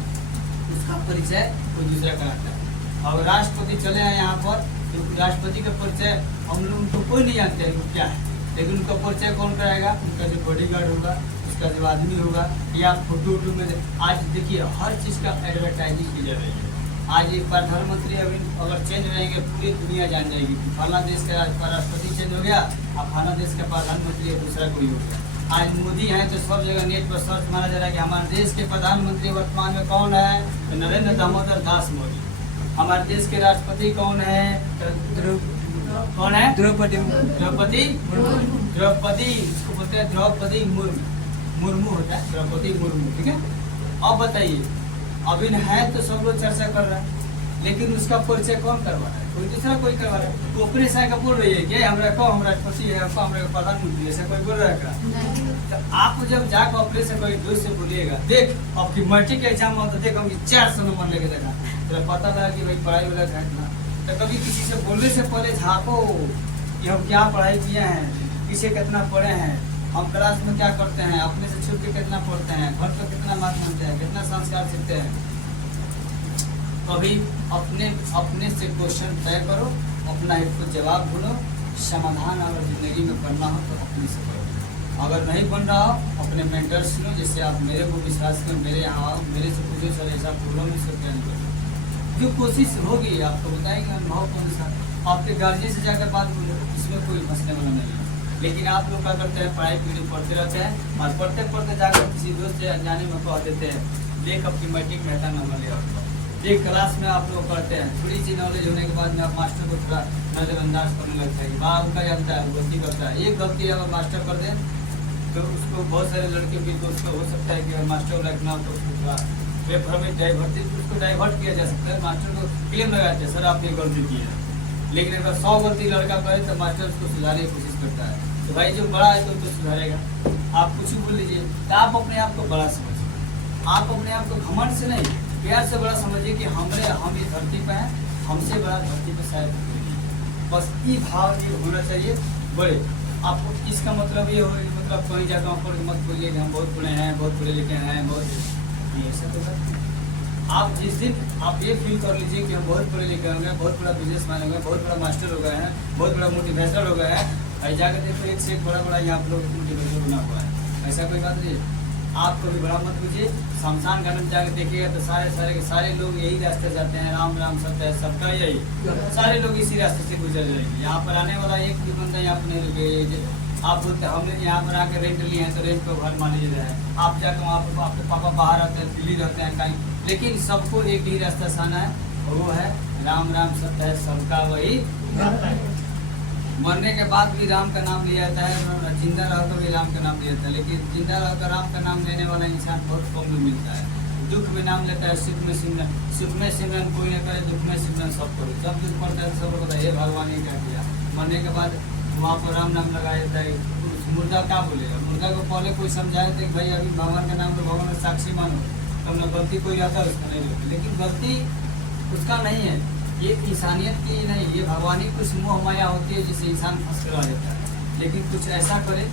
उसका परिचय कोई दूसरा कराता है। और राष्ट्रपति चले हैं यहाँ पर, तो राष्ट्रपति का परिचय हम लोग उनको कोई नहीं जानते हैं वो क्या है, लेकिन उनका परिचय कौन कराएगा? उनका जो बॉडीगार्ड होगा, उसका जो आदमी होगा, या फोटो वोटो में। आज देखिए हर चीज़ का एडवर्टाइजिंग की जा रही है। आज एक प्रधानमंत्री अभी अगर चेंज रहेंगे पूरी दुनिया जान जाएगी कि फला देश का राष्ट्रपति चेंज हो गया, अब फला देश का प्रधानमंत्री दूसरा कोई हो गया। आज मोदी है तो सब जगह नेट पर सर्च मारा जा रहा है कि हमारे देश के प्रधानमंत्री वर्तमान में कौन है, तो नरेंद्र दामोदर दास मोदी। हमारे देश के राष्ट्रपति कौन है? कौन है? द्रौपदी द्रौपदी इसको बोलते हैं द्रौपदी मुर्मू होता है, द्रौपदी मुर्मू। ठीक है, अब बताइए, अभी है तो सब लोग चर्चा कर रहा है, लेकिन उसका परिचय कौन करवा रहा है? कोई दूसरा कोई करवा रहा है। वो अपने का बोल रही है कि हमरा को हमारा राष्ट्रपति है, आपको हमारे प्रधानमंत्री, ऐसा कोई बोल रहा है? तो आप जब जाकर अपने से कोई दोस्त से बोलिएगा, देख अब की मैट्रिक एग्जाम में तो देख हम 400 नंबर लेके देखा, तो पता लगा कि भाई पढ़ाई वाला घटना। तो कभी किसी से बोलने से पहले झाँको कि हम क्या पढ़ाई किए हैं, किसे कितना पढ़े हैं, हम क्लास में क्या करते हैं, अपने से छुप के कितना पढ़ते हैं, घर पर कितना बात मानते हैं, कितना संस्कार सीखते हैं। कभी अपने से क्वेश्चन तय करो, अपना एक को जवाब ढूंढो, समाधान अगर जिंदगी में बनना हो तो अपने से करो। अगर नहीं बन रहा हो अपने मेंटर सुनो, जिससे आप मेरे को विश्वास करें, मेरे यहाँ आओ, मेरे से पूछो सर ऐसा प्रॉब्लम इसको क्या करो। जो कोशिश होगी आपको बताएंगे अनुभव कौन सा, आपके गार्जियन से जाकर बात बोलो, इसमें कोई फंसने वाला नहीं है। लेकिन आप लोग क्या करते हैं, पढ़ाई पीढ़ी पढ़ते रहते हैं और पढ़ते पढ़ते जाकर किसी दोस्त से अनजाने में कह देते हैं देख अपनी मैट्रिक में ऐसा नंबर ले आओ। एक क्लास में आप लोग पढ़ते हैं, थोड़ी सी नॉलेज होने के बाद में आप मास्टर को थोड़ा नजरअंदाज करने लगता है, वहाँ उनका जानता है, गलती करता है। एक गलती अगर मास्टर कर दें तो उसको बहुत सारे लड़के भी तो उसको हो सकता है कि अगर मास्टर रखना हो तो उसको थोड़ा बेभ्रमित डाइवर्ट किया जा सकता है। मास्टर को क्लेम लगाते हैं सर आपने गलती की है, लेकिन अगर 100 गलती लड़का करे तो मास्टर उसको सुधारने की कोशिश करता है। तो भाई जो बड़ा है तो उसको सुधारेगा। आप कुछ बोल लीजिए तो आप अपने आप को बड़ा समझिए, आप अपने आप को घमंड से नहीं प्यार से बड़ा समझिए कि हम इस धरती पे हैं, हमसे बड़ा धरती पे शायद कोई नहीं। बस ये भाव ये होना चाहिए बड़े। आपको इसका मतलब ये हो, मतलब कहीं जगह पर मत बोलिए कि हम बहुत बड़े हैं, बहुत पढ़े लिखे हैं, बहुत ऐसा तो आप जिस दिन आप ये फील कर लीजिए कि हम बहुत पढ़े लिखे होंगे, बहुत बड़ा बिजनेसमैन हो गए, बहुत बड़ा मास्टर हो गए हैं, बहुत बड़ा मोटिवेटर हो गया है, और जाकर देखो एक से एक बड़ा यहाँ आप लोग मोटिवेटर बना हुआ है। ऐसा कोई बात नहीं, आप कभी बड़ा मत कीजिए। शमशान घाट में जाकर देखिएगा तो सारे लोग यही रास्ते जाते हैं, राम राम सत्य है, सबका यही, सारे लोग इसी रास्ते से गुजर जाएंगे। यहाँ पर आने वाला एक भी बंदा यहाँ पर नहीं रुके। आप बोलते हैं हमने यहाँ पर आकर रेंट लिए हैं तो रेंट पर घर मान लीजिए है, आप जाकर वहाँ पर आपके पापा बाहर आते हैं, दिल्ली रहते हैं कहीं, लेकिन सबको एक ही रास्ता से आना है, वो है राम राम सत्य है, सबका वही। मरने के बाद भी राम का नाम लिया जाता है, जिंदा रहकर भी राम का नाम लिया जाता है, लेकिन जिंदा रहकर राम का नाम लेने वाला इंसान बहुत कम में मिलता है। दुख में नाम लेता है, सुख में सिमरन कोई न करे, दुख में सिमरन सब करो। जब दुख पड़ता है सब लोग हे भगवान ने क्या किया। मरने के बाद वहाँ पर राम नाम लगाया जाता है। मुर्दा क्या बोलेगा? मुर्दा को पहले कोई समझाए थे भाई अभी भगवान का नाम तो भगवान का साक्षी मानो, तब न गलती कोई आता है उसका नहीं होती, लेकिन गलती उसका नहीं है, ये इंसानियत की नहीं, ये भगवानी कुछ मोह माया होती है जिससे इंसान फंस कर आ जाता है। लेकिन कुछ ऐसा करे,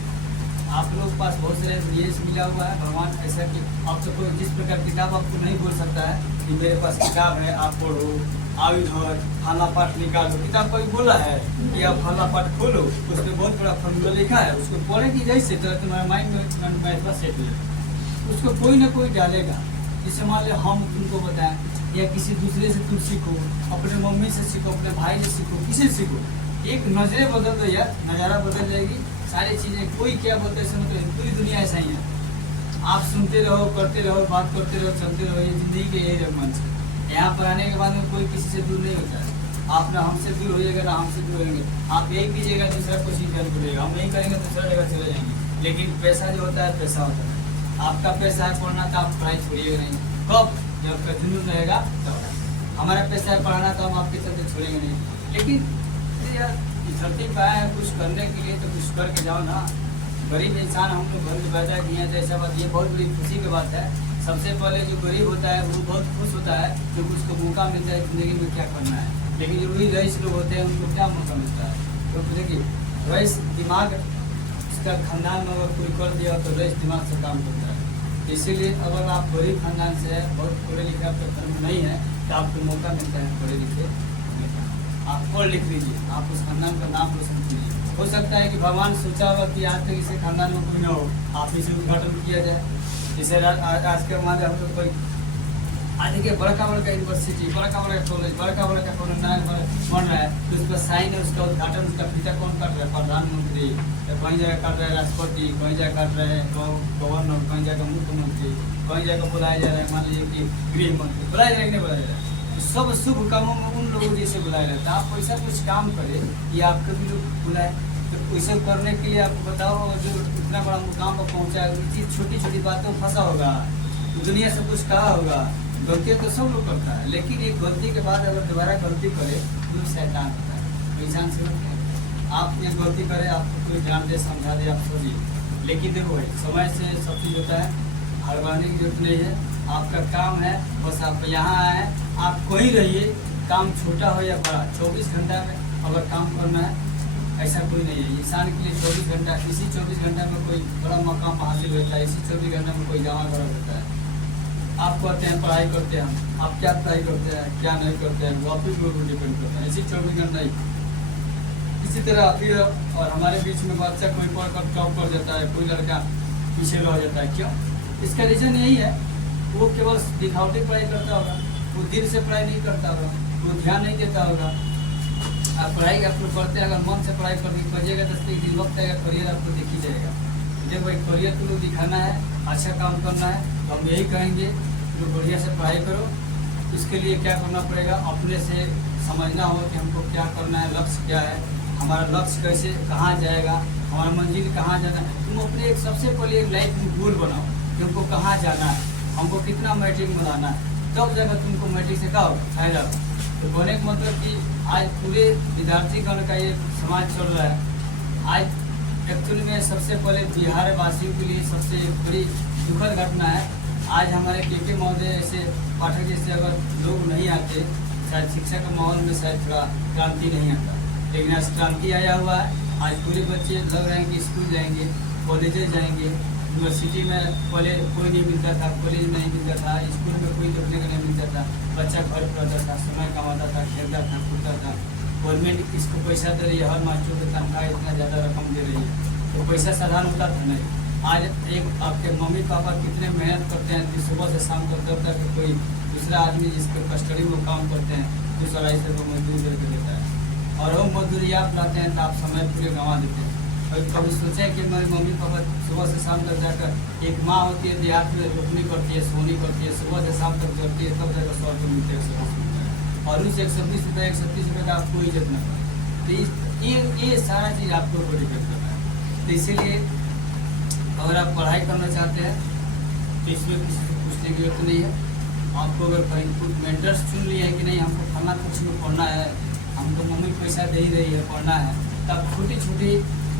आप लोग के पास बहुत सारे रिलीज मिला हुआ है, भगवान ऐसा कि आप तो कोई जिस प्रकार किताब आपको नहीं बोल सकता है कि मेरे पास किताब है आप पढ़ो, आओ इधर फला पाठ निकालो। किताब कोई बोला है कि आप फला पाठ खोलो, उसमें बहुत बड़ा फॉर्मूला लिखा है, उसको पढ़े कि जैसे तो तुम्हारा माइंड में मैथ सेट ले, उसको कोई ना कोई डालेगा। जैसे मान लो हम तुमको बताएं या किसी दूसरे से तुम सीखो, अपने मम्मी से सीखो, अपने भाई से सीखो, किसी से सीखो, एक नजरें बदल दो यार, नज़ारा बदल जाएगी, सारी चीज़ें। कोई क्या बोलते हैं मतलब पूरी दुनिया ऐसा ही है। आप सुनते रहो, करते रहो, बात करते रहो, चलते रहो, ये जिंदगी के यही रंगमंच है। यहाँ पर आने के बाद में कोई किसी से दूर नहीं होता है। आप ना हमसे दूर होइएगा ना हमसे दूर होंगे। आप यही कीजिएगा दूसरा कुछ ही हेल्प करेगा, हम नहीं करेंगे दूसरा जगह चले जाएंगे। लेकिन पैसा जो होता है पैसा होता है, आपका पैसा है पढ़ना तो आप पढ़ाई छोड़िएगा नहीं। कब? जब आपका जुनून रहेगा तब। हमारा पैसा है पढ़ाना तो हम आपके चलते छोड़ेंगे नहीं, लेकिन यार धरती पे आए हैं कुछ करने के लिए तो कुछ करके जाओ ना। गरीब इंसान हम लोग घर में पैदा किए हैं, जैसा बात ये बहुत बड़ी खुशी की बात है। सबसे पहले जो गरीब होता है वो बहुत खुश होता है क्योंकि उसको मौका मिलता है जिंदगी में क्या करना है। लेकिन जो वही रईस लोग होते हैं उनको क्या मौका मिलता है? तो देखिए रईस दिमाग उसका खानदान में अगर कोई कर दिया तो रईस दिमाग से काम करता है। इसीलिए अगर आप गरीब खानदान से है, बहुत पढ़े लिखे आपका धर्म नहीं है, तो आपको मौका मिलता है पढ़े लिखे, आप पढ़ लिख लीजिए, आप उस खानदान का नाम रोशन कीजिए। हो सकता है कि भगवान सोचा होगा कि आज तक इसे खानदान में कोई ना हो, आप इसे उद्घाटन किया जाए। जैसे आज के हमारे हम लोग कोई आज देखिए बड़का बड़का यूनिवर्सिटी, बड़का बड़का कॉलेज, बड़का बड़का कॉलेज बन रहा है, तो उस पर साइन है, उसका उद्घाटन, उसका फीता कौन कर रहा है? प्रधानमंत्री। कहीं जगह कर रहे हैं राष्ट्रपति, कहीं जगह कर रहे हैं गवर्नर, कहीं जगह मुख्यमंत्री, कहीं जगह बुलाया जा रहा है, मान लीजिए कि गृह मंत्री बुलाया जाए कि नहीं बुलाया जाए। सब शुभ कामों में उन लोगों जैसे बुलाया जाता है। आप ऐसा कुछ काम करें कि आपके भी लोग बुलाए, तो वैसे करने के लिए आपको बताओ जो इतना बड़ा मुकाम पर पहुंचा है, चीज छोटी छोटी बातों में फंसा होगा, दुनिया से कुछ कहा होगा। गलती तो सब लोग करता है, लेकिन एक गलती के बाद अगर दोबारा गलती करे तो शैतान होता है, तो इंसान से आप ये गलती करें, आपको कोई जान दे समझा दे आप छोड़िए। लेकिन देखो भाई समय से सब चीज़ होता है, हड़बड़ाने की जरूरत नहीं है। आपका काम है, बस आप यहाँ आए, आप कोई रहिए, काम छोटा हो या बड़ा, 24 घंटा में अगर काम करना है, ऐसा कोई नहीं है। इंसान के लिए 24 घंटा, इसी 24 घंटा में कोई बड़ा मकाम हासिल होता है, इसी 24 घंटा में कोई जमा घर होता है। आप कहते हैं पढ़ाई करते हैं, हम आप क्या पढ़ाई करते हैं क्या नहीं करते हैं वो आप ही लोग डिपेंड करते हैं, इसी 24 घंटा ही। इसी तरह आप ही और हमारे बीच में बच्चा कोई पढ़कर टॉप कर जाता है, कोई लड़का पीछे रह जाता है, क्यों? इसका रीज़न यही है, वो केवल दिखावटी पढ़ाई करता होगा, वो दिल से पढ़ाई नहीं करता होगा, वो ध्यान नहीं देता होगा। आप पढ़ाई आपको पढ़ते हैं, अगर मन से पढ़ाई करके करिएगा तो एक दिन वक्त आएगा करियर आपको दिख ही जाएगा। देखो भाई करियर को लोग दिखाना है, अच्छा काम करना है, तो हम यही कहेंगे जो बढ़िया से पढ़ाई करो। इसके लिए क्या करना पड़ेगा, अपने से समझना होगा कि हमको क्या करना है, लक्ष्य क्या है, हमारा लक्ष्य कैसे कहाँ जाएगा, हमारा मंजिल कहाँ जाना है। तुम अपने एक सबसे पहले एक लाइफ में गोल बनाओ कि हमको कहाँ जाना है, हमको कितना मैट्रिक में लाना है, तब जाकर तुमको मैट्रिक से क्या होगा फायदा। तो कहने का मतलब कि आज पूरे विद्यार्थीगण का ये समाज चल रहा है। आज एक्चुअली में सबसे पहले बिहार वासियों के लिए सबसे बड़ी दुखद घटना है। आज हमारे के महोदय ऐसे पाठक जैसे अगर लोग नहीं आते, शायद शिक्षा के माहौल में शायद थोड़ा क्रांति नहीं आता, लेकिन आज क्रांति आया हुआ है। आज पूरे बच्चे लग रहे हैं कि स्कूल जाएंगे, कॉलेजेस जाएंगे। यूनिवर्सिटी में पहले कोई नहीं मिलता था, कॉलेज में नहीं मिलता था, स्कूल में कोई देखने का नहीं मिलता था। बच्चा घर पर रहता था, समय कमाता था, खेलता था, कूदता था। गवर्नमेंट इसको पैसा दे रही है, हर मास्टर को तनख्वाह इतना ज़्यादा रकम दे रही है, तो पैसा साधारण होता था नहीं। आज एक आपके मम्मी पापा कितने मेहनत करते हैं कि सुबह से शाम तक, जब तक कोई दूसरा आदमी जिसके कस्टडी में काम करते हैं 200-250 रुपये मजदूरी करके देता है, और वो मजदूरी आप लाते हैं तो आप समय पूरे गंवा देते हैं। और कभी सोचें कि मेरे मम्मी पापा सुबह से शाम तक जाकर, एक माँ होती है देहात में रोपनी करती है, सोनी करती है, सुबह से शाम तक करती है, तब जाकर 100 रुपये मिलते हैं, 120 रुपये, और उस 120 रुपये 130 रुपये का आपको इज्जत न पाए। तो ये सारा चीज़ आपको ऊपर डिपेंड करता है। तो इसीलिए अगर आप पढ़ाई करना चाहते हैं तो इसमें किसी से पूछने की जरूरत नहीं है। आपको अगर कहीं कुछ मेंटर्स चुन लिए हैं कि नहीं हमको फलना कुछ में पढ़ना है, हमको मम्मी पैसा दे ही रही है पढ़ना है, तब छोटी छोटी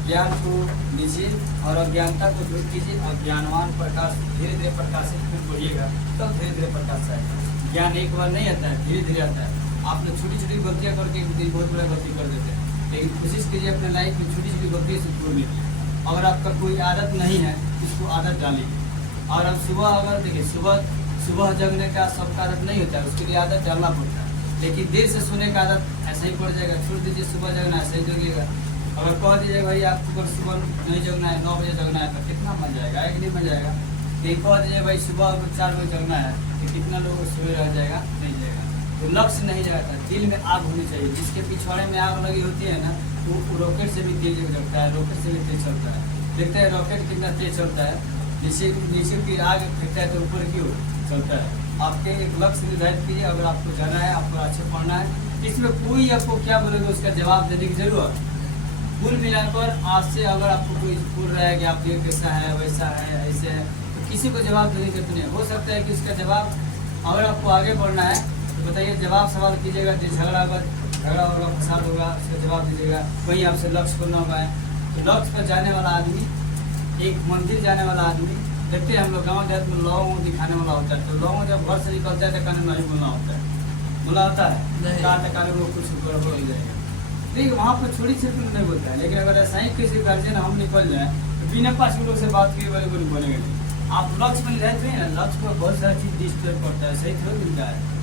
ज्ञान को लीजिए और अज्ञानता को दूर कीजिए, और ज्ञानवान प्रकाश धीरे धीरे प्रकाशित में बढ़िएगा, तब धीरे धीरे प्रकाश आएगा। ज्ञान एक बार नहीं आता है, धीरे धीरे आता है। आप लोग छोटी छोटी गलतियाँ करके बहुत बड़ा गलती कर देते हैं, लेकिन कोशिश कीजिए अपने लाइफ में छोटी छोटी गलतियों से दूर लीजिए। अगर आपका कोई आदत नहीं है उसको आदत डालिए। और अब सुबह अगर देखिए सुबह जगने का सबका आदत नहीं होता है, उसके लिए आदत डालना पड़ता है। लेकिन देर से सोने का आदत ऐसे ही पड़ जाएगा, छोड़ दीजिए, सुबह जगना ऐसे ही जगेगा। अगर कह दीजिए भाई आपको अगर सुबह नहीं जगना है, 9 बजे जगना है, तो कितना मजा आएगा, कि नहीं मजा आएगा। लेकिन कह दीजिए भाई सुबह अगर 4 बजे जगना है, तो कितना लोगों को सुबह रह जाएगा, नहीं जाएगा। तो लक्ष्य नहीं जाता, दिल में आग होनी चाहिए। जिसके पिछवाड़े में आग लगी होती है ना, वो रॉकेट से भी तेज जगता है, रॉकेट से भी तेज चलता है। देखते हैं रॉकेट कितना तेज चलता है, नीचे की आग फेंकता है तो ऊपर की ओर चलता है। आपके एक लक्ष्य निर्धारित कीजिए, अगर आपको जाना है, आपको अच्छे पढ़ना है, इसमें कोई आपको क्या बोलेगा उसका जवाब देने की जरूरत। कुल मिलाकर आज से अगर आपको कोई बोल रहा है कि आप ये कैसा है, वैसा है, ऐसे है, तो किसी को जवाब देने की जरूरत नहीं है। हो सकता है कि उसका जवाब अगर आपको आगे बढ़ना है तो बताइए, जवाब सवाल कीजिएगा, जो झगड़ा होगा, फसाद होगा, उसका जवाब दीजिएगा। वहीं आपसे लक्ष्य को न होगा। तो लक्ष्य पर जाने वाला आदमी, एक मंदिर जाने वाला आदमी, देखते हैं हम लोग गाँव देहात में लोगों को दिखाने वाला होता है। तो लोगों जब घर से निकलता है तो कहने नहीं बोलना होता है, बोला होता है नहीं। कहा तक आगे वो कुछ गड़बड़ हो जाएगा। ठीक, वहाँ पर छोटी क्षेत्र में नहीं बोलता है। लेकिन अगर ऐसा ही किसी गार्जियन हम निकल जाए तो बिना 5 लोग से बात किए वाले को नहीं बोलेंगे नहीं। आप लक्ष्य में रहते हैं ना, लक्ष्य पर बहुत सारा चीज डिस्टर्ब करता है, सही थोड़ा मिलता है।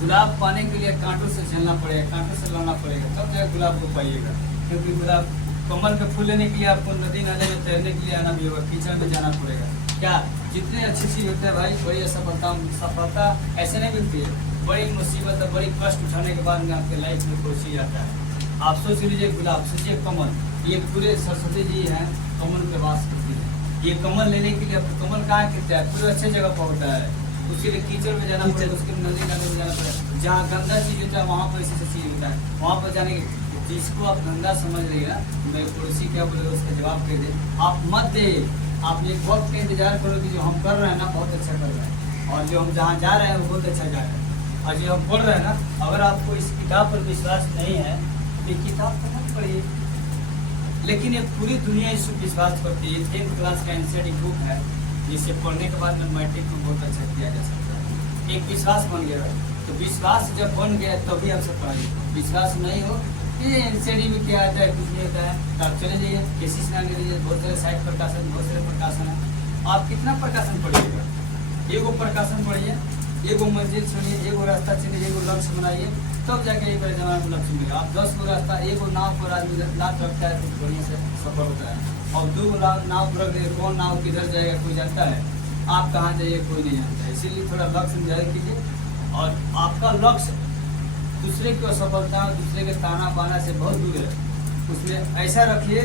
गुलाब पाने के लिए कांटों से झेलना पड़ेगा, कांटों से लाना पड़ेगा, तब जाकर गुलाब को पाइएगा। क्योंकि गुलाब कमल के फूल लेने के लिए आपको नदी नाले में तैरने के लिए आना भी होगा, कीचड़ में जाना पड़ेगा। क्या जितने अच्छी चीज होते हैं भाई, बड़ी सफलता ऐसे नहीं मिलती है। बड़ी मुसीबत और बड़ी कष्ट उठाने के बाद में आपके लाइफ में पहुँची जाता है। आप सोच लीजिए गुलाब, सोचिए कमल, ये पूरे सरस्वती जी हैं, कमल के वास करती है। ये कमल लेने के लिए कमल कहाँ गिरता है, पूरे अच्छे जगह पर होता है, उसके लिए कीचड़ में जाना पड़ेगा, उसके लिए नदी नाले में जाना पड़ेगा। जहाँ गंदा चीज होता है वहाँ पर ऐसी चीज होता है, वहाँ पर जाने के जिसको आप गंदा समझ रही है, मेरे पड़ोसी क्या बोले उसका जवाब दे दे, आप मत दे। आप एक वक्त का इंतजार करो कि जो हम कर रहे हैं ना बहुत अच्छा कर रहे हैं, और जो हम जहाँ जा रहे हैं वो बहुत अच्छा जा रहे हैं। और जो हम पढ़ रहे हैं ना, अगर आपको इस किताब पर विश्वास नहीं है तो ये किताब तो मत पढ़िए। लेकिन ये पूरी दुनिया इस पर विश्वास करती है। 10th क्लास का एनसीईआरटी बुक है, जिसे पढ़ने के बाद में मैट्रिक में बहुत अच्छा किया जा सकता है। एक विश्वास बन गया है, तो विश्वास जब बन गया तभी आप सब पढ़ाइए। विश्वास नहीं हो, ये एनसीईआरटी में क्या आता है, कुछ नहीं होता है, तो आप चले जाइए केसी से ले लीजिए। बहुत सारे साहित्य प्रकाशन, बहुत सारे प्रकाशन है। आप कितना प्रकाशन पढ़िएगा, एगो प्रकाशन पढ़िए, एगो मंजिल चुनिए, एगो रास्ता चलिए, एगो लक्ष्य बनाइए, तब जाके एक बार जमाने में लक्ष्य मिलेगा। आप 10 गो रास्ता, एगो नाव पर आदमी लात रखता है तो बढ़िया से सफल होता है। और 2 नाव पर रख दे, कौन नाव किधर जाएगा कोई जानता है, आप कहाँ जाइए कोई नहीं जानता है। इसीलिए थोड़ा लक्ष्य निर्धारित कीजिए, और आपका लक्ष्य दूसरे की असफलता, दूसरे के ताना बाना से बहुत दूर है। उसमें ऐसा रखिए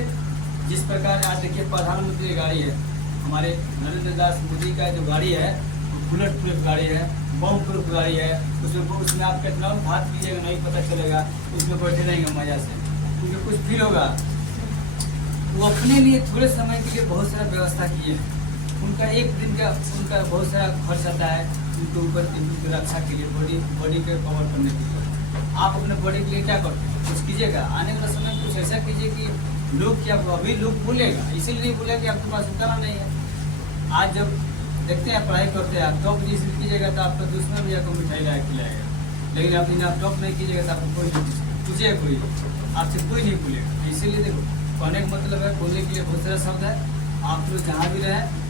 जिस प्रकार आज देखिए प्रधानमंत्री की गाड़ी है, हमारे नरेंद्र दास मोदी का जो गाड़ी है, बुलेट प्रूफ गाड़ी है, बम प्रूफ गाड़ी है। उसमें आप कितना हाथ कीजिएगा नहीं पता चलेगा, उसमें बैठे रहेंगे मजा से, क्योंकि कुछ फील होगा। वो अपने लिए थोड़े समय के लिए बहुत सारा व्यवस्था किए हैं। उनका एक दिन का उनका बहुत सारा खर्च आता है उनके ऊपर, उनकी रक्षा के लिए, बॉडी के कवर करने के लिए। आप अपने बॉडी के लिए क्या करते हैं, कुछ कीजिएगा। आने वाला समय कुछ ऐसा कीजिए कि लोग क्या, अभी लोग बोलेगा, इसीलिए नहीं बोले कि आपके पास उतना नहीं है। आज जब देखते हैं पढ़ाई करते हैं आप, टॉप नहीं कीजिएगा तो आपका दुश्मन भी आपको मिठाई ला खिलाएगा। लेकिन आप टॉप नहीं कीजिएगा तो आपको कोई नहीं पूछेगा, कोई आपसे कोई नहीं बोलेगा। इसीलिए देखो, कहने का मतलब है, बोलने के लिए बहुत सारा शब्द है। आप लोग जहाँ भी रहें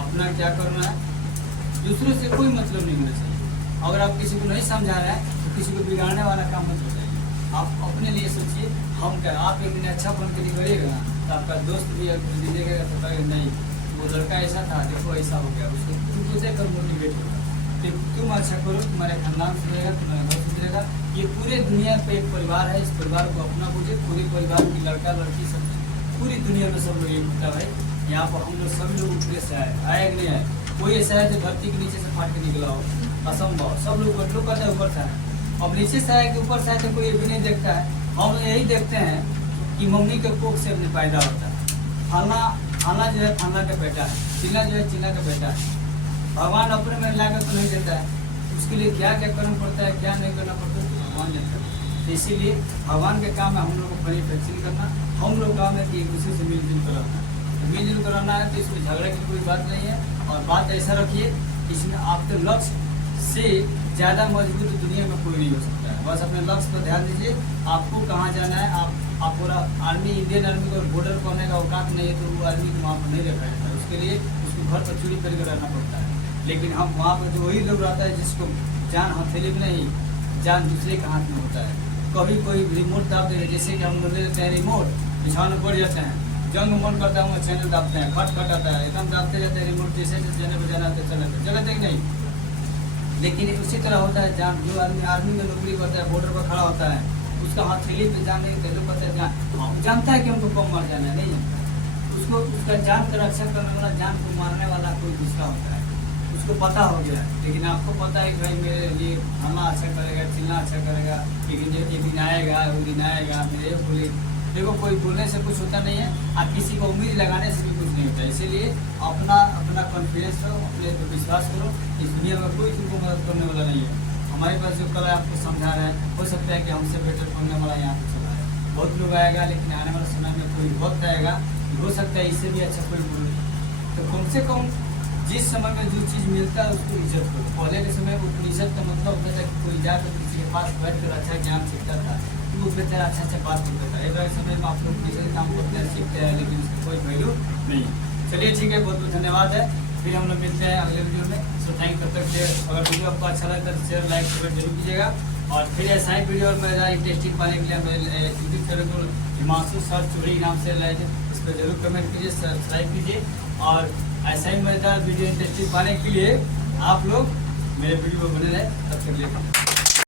अपना क्या करना है, दूसरों से कोई मतलब नहीं होना चाहिए। अगर आप किसी को नहीं समझा रहे हैं तो किसी को बिगाड़ने वाला काम मत बताइए। आप अपने लिए सोचिए, हम क्या, आप एक दिन अच्छा बन के निकलिएगा तो आपका दोस्त भी देखेगा तो कहेगा नहीं वो लड़का ऐसा था, देखो ऐसा हो गया, उसको देखकर मोटिवेट होगा। तो तुम अच्छा करो, तुम्हारे खानदान सुधरेगा, तुम्हारा घर सुधरेगा। ये पूरे दुनिया पे एक परिवार है, इस परिवार को अपना बुझे। पूरे परिवार की लड़का लड़की सब, पूरी दुनिया में सब लोग एक होता है। यहाँ पर हम लोग सभी लोग ऊपरे से आए कि नहीं आए, कोई ऐसा है जो धरती के नीचे से फाट के निकला हो, असंभव। सब लोग लोग कहते हैं ऊपर से आए, अब नीचे से आए कि ऊपर से आए तो कोई ये भी नहीं देखता है। हम यही देखते हैं कि मम्मी के कोख से अपने पैदा होता है। खाना जो है खाना का बेटा है, चिल्ला जो है चिल्ला का बेटा है। भगवान अपने में लाकर तो नहीं देता है, उसके लिए क्या क्या करना पड़ता है, क्या नहीं करना पड़ता है, भगवान जानता है। तो इसीलिए भगवान के काम है हम लोग को मैन्युफैक्चरिंग करना। हम लोग काम है कि एक दूसरे से मिलजुल कर रहना है। मिलजुल कर रहना है तो इसमें झगड़े की कोई बात नहीं है। और बात ऐसा रखिए, इसमें आपके लक्ष्य से ज़्यादा मजबूत दुनिया में कोई नहीं हो सकता है। बस अपने लक्ष्य पर ध्यान दीजिए, आपको कहाँ जाना है। आप पूरा आर्मी, इंडियन आर्मी को बॉर्डर पर होने का औकात नहीं है तो वो आर्मी को वहाँ पर नहीं रखा जाता है। उसके लिए उसको घर पर चोरी करके रहना पड़ता है। लेकिन हम वहाँ पर जो वही लोग रहता है जिसको जान हथेली में नहीं, जान दूसरे के हाथ में होता है। कभी कोई रिमोट दाब देगा, जैसे कि हम लोग ले लेते हैं रिमोट, बिछाने पड़ जाते हैं, जंग मन करता है, चैनल दाबते हैं, खट खट आता है, एकदम दाबते जाते हैं रिमोट, जैसे जैसे बजाना चलते कि नहीं। लेकिन उसी तरह होता है जान, जो आदमी आर्मी में नौकरी करता है, बॉर्डर पर खड़ा होता है, उसका हथेली पे जान नहीं कहते, कहते हैं जानता है कि हमको कम मर जाना है, नहीं जानता। उसको उसका जान का रक्षा करने वाला, जान को मारने वाला कोई दूसरा होता है, उसको पता हो गया। लेकिन आपको पता है कि भाई मेरे लिए खाना अच्छा करेगा, चिल्ला अच्छा करेगा, लेकिन ये दिन आएगा वो दिन आएगा, मेरे बोले देखो कोई बोलने से कुछ होता नहीं है, आप किसी को उम्मीद लगाने से भी कुछ नहीं होता। इसीलिए अपना कॉन्फिडेंस रहो, अपने पर विश्वास करो। इस दुनिया में कोई तुमको मदद करने वाला नहीं है। हमारे पास जो कला आपको समझा रहा है, हो सकता है कि हमसे बेटर करने वाला यहाँ पे चला है। बहुत लोग आएगा, लेकिन आने वाले समय में कोई बहुत आएगा, हो सकता है इससे भी अच्छा कोई बोले। तो कम से कम जिस समय में जो चीज़ मिलता है उसको इज्जत करो। पहले के समय में इज्जत का मतलब होता था कि कोई जाकर किसी के पास बैठ कर अच्छा ज्ञान सीखता था, तो वो बेचारा अच्छा बात करता था। एक समय में आप लोग किसी काम करते हैं, सीखते हैं, लेकिन उसकी कोई वैल्यू नहीं। चलिए ठीक है, बहुत बहुत धन्यवाद है। फिर हम लोग मिलते हैं अगले वीडियो में। सो थैंक तब तक के अगर वीडियो आपको अच्छा लगता है तो शेयर लाइक कमेंट जरूर कीजिएगा। और फिर ऐसा ही वीडियो और मेरा इंटरेस्टिंग पाने के लिए मेरे यूट्यूब चैनल को हिमांशु सर चौधरी नाम से लाइक इस पर जरूर कमेंट कीजिए, सब्सक्राइब कीजिए। और ऐसा ही मजेदार वीडियो इंटरेस्टिंग पाने के लिए आप लोग मेरे वीडियो को बने रहे। तब तक लिए